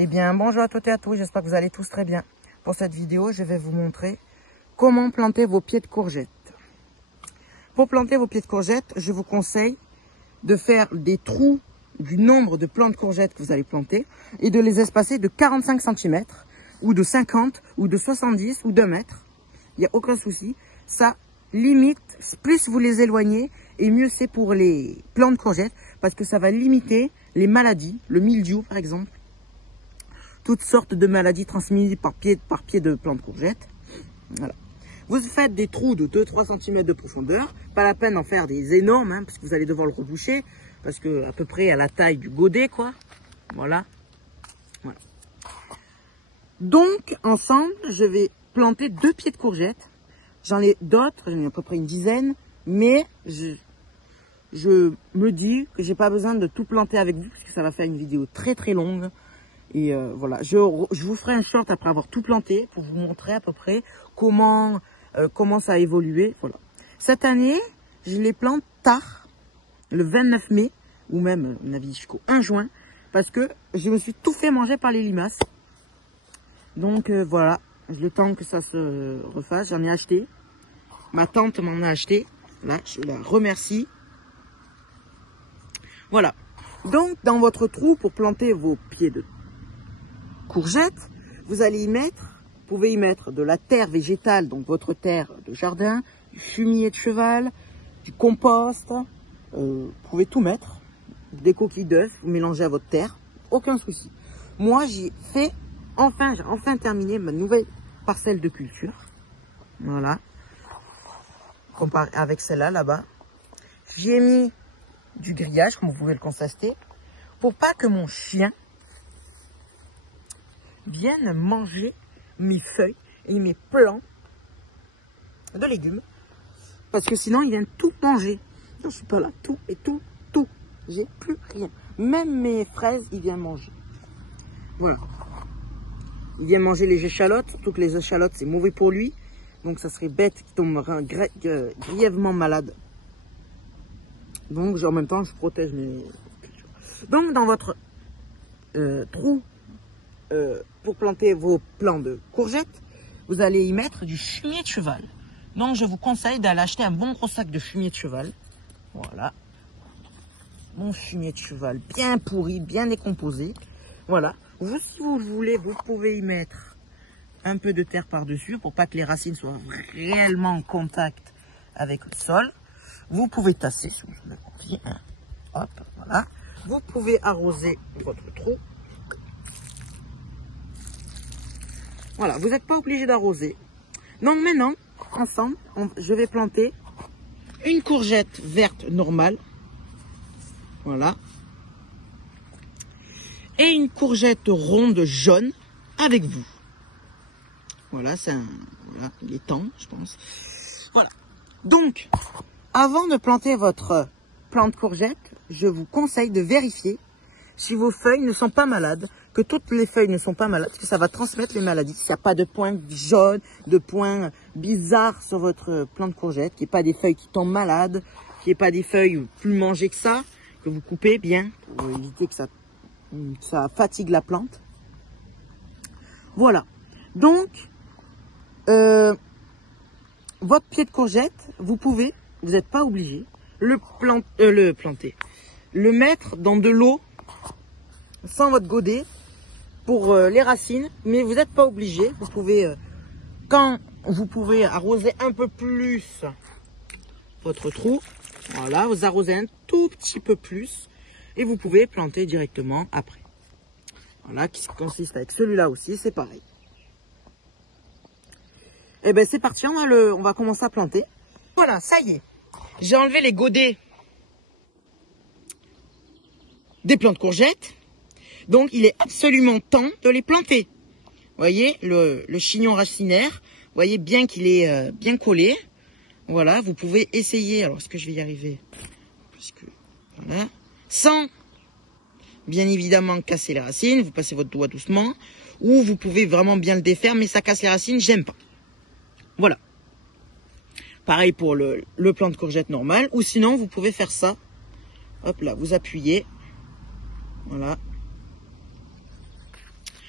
Eh bien, bonjour à toutes et à tous, j'espère que vous allez tous très bien. Pour cette vidéo, je vais vous montrer comment planter vos pieds de courgettes. Pour planter vos pieds de courgettes, je vous conseille de faire des trous du nombre de plants de courgettes que vous allez planter et de les espacer de 45 cm ou de 50 ou de 70 ou 2 mètres. Il n'y a aucun souci. Ça limite, plus vous les éloignez et mieux c'est pour les plants de courgettes parce que ça va limiter les maladies, le mildiou par exemple. Toutes sortes de maladies transmises par pied de plants de courgettes. Voilà. Vous faites des trous de 2-3 cm de profondeur. Pas la peine d'en faire des énormes, hein, parce que vous allez devoir le reboucher. Parce que à peu près à la taille du godet, quoi. Voilà. Voilà. Donc, ensemble, je vais planter 2 pieds de courgettes. J'en ai d'autres, j'en ai à peu près une dizaine. Mais je me dis que j'ai pas besoin de tout planter avec vous, parce que ça va faire une vidéo très très longue. Et voilà, je vous ferai un short après avoir tout planté pour vous montrer à peu près comment ça a évolué. Voilà. Cette année, je les plante tard, le 29 mai, ou même, on a dit jusqu'au 1 juin, parce que je me suis tout fait manger par les limaces. Donc voilà, le temps que ça se refasse, j'en ai acheté. Ma tante m'en a acheté. Là, je la remercie. Voilà. Donc, dans votre trou, pour planter vos pieds de courgettes, vous allez vous pouvez y mettre de la terre végétale, donc votre terre de jardin, du fumier de cheval, du compost, vous pouvez tout mettre, des coquilles d'œufs, vous mélangez à votre terre, aucun souci. Moi, j'ai enfin terminé ma nouvelle parcelle de culture, voilà, comparé avec celle-là, là-bas. J'ai mis du grillage, comme vous pouvez le constater, pour pas que mon chien viennent manger mes feuilles et mes plants de légumes. Parce que sinon, ils viennent tout manger. Non, je suis pas là. Tout. J'ai plus rien. Même mes fraises, ils viennent manger. Voilà. Ils viennent manger les échalotes. Surtout que les échalotes, c'est mauvais pour lui. Donc, ça serait bête qu'il tombe grièvement malade. Donc, en même temps, je protège mes cultures. Donc, dans votre trou, pour planter vos plants de courgettes, vous allez y mettre du fumier de cheval. Donc, je vous conseille d'aller acheter un bon gros sac de fumier de cheval. Voilà. Bon fumier de cheval, bien pourri, bien décomposé. Voilà. Vous, si vous voulez, vous pouvez y mettre un peu de terre par-dessus pour pas que les racines soient réellement en contact avec le sol. Vous pouvez tasser, si vous en avez envie. Hein. Hop, voilà. Vous pouvez arroser votre trou. Voilà, vous n'êtes pas obligé d'arroser. Donc maintenant, ensemble, je vais planter une courgette verte normale. Voilà. Et une courgette ronde jaune avec vous. Voilà, voilà, il est temps, je pense. Voilà. Donc, avant de planter votre plant de courgette, je vous conseille de vérifier si vos feuilles ne sont pas malades, que toutes les feuilles ne sont pas malades, parce que ça va transmettre les maladies. S'il n'y a pas de points jaunes, de points bizarres sur votre plant de courgette, qu'il n'y ait pas des feuilles qui tombent malades, qu'il n'y ait pas des feuilles plus mangées que ça, que vous coupez bien, pour éviter que ça fatigue la plante. Voilà. Donc, votre pied de courgette, vous n'êtes pas obligé, le planter, le mettre dans de l'eau, sans votre godet, pour les racines, mais vous n'êtes pas obligé. Vous pouvez, quand vous pouvez arroser un peu plus votre trou, voilà, vous arrosez un tout petit peu plus, et vous pouvez planter directement après. Voilà, qui consiste avec celui-là aussi, c'est pareil. Et ben c'est parti, on va commencer à planter. Voilà, ça y est, j'ai enlevé les godets des plants de courgettes. Donc, il est absolument temps de les planter. Vous voyez, le chignon racinaire, vous voyez bien qu'il est bien collé. Voilà, vous pouvez essayer. Alors, est-ce que je vais y arriver? Parce que, voilà. Sans, bien évidemment, casser les racines. Vous passez votre doigt doucement. Ou vous pouvez vraiment bien le défaire, mais ça casse les racines, j'aime pas. Voilà. Pareil pour le plant de courgette normal. Ou sinon, vous pouvez faire ça. Hop là, vous appuyez. Voilà.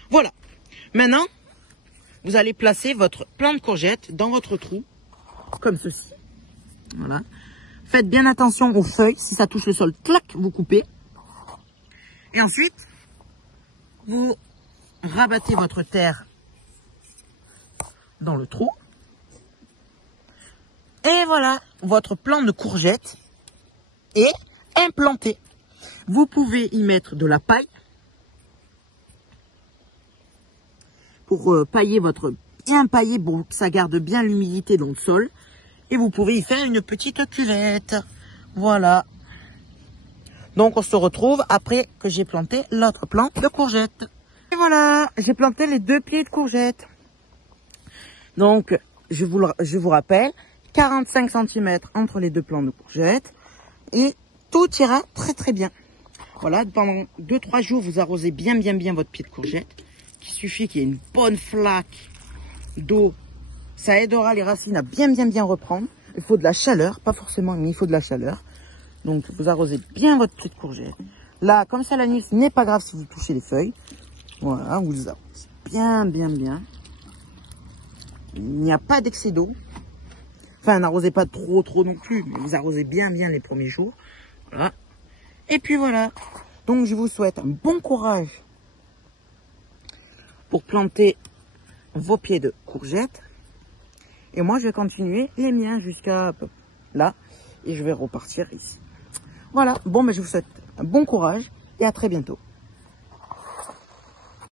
Voilà. Maintenant, vous allez placer votre plant de courgette dans votre trou, comme ceci. Voilà. Faites bien attention aux feuilles. Si ça touche le sol, clac, vous coupez. Et ensuite, vous rabattez votre terre dans le trou. Et voilà, votre plant de courgette est implanté. Vous pouvez y mettre de la paille pour pailler bien pailler, bon, que ça garde bien l'humidité dans le sol. Et vous pouvez y faire une petite cuvette. Voilà. Donc on se retrouve après que j'ai planté l'autre plant de courgette. Et voilà, j'ai planté les 2 pieds de courgette. Donc je vous rappelle, 45 cm entre les 2 plants de courgette. Et tout ira très très bien. Voilà, pendant 2-3 jours, vous arrosez bien votre pied de courgette. Il suffit qu'il y ait une bonne flaque d'eau. Ça aidera les racines à bien reprendre. Il faut de la chaleur, pas forcément, mais il faut de la chaleur. Donc, vous arrosez bien votre pied de courgette. Là, comme ça, la nuit, ce n'est pas grave si vous touchez les feuilles. Voilà, vous les arrosez bien. Il n'y a pas d'excès d'eau. Enfin, n'arrosez pas trop non plus, mais vous arrosez bien les premiers jours. Voilà. Et puis voilà. Donc, je vous souhaite un bon courage pour planter vos pieds de courgette. Et moi, je vais continuer les miens jusqu'à là. Et je vais repartir ici. Voilà. Bon, mais je vous souhaite un bon courage et à très bientôt.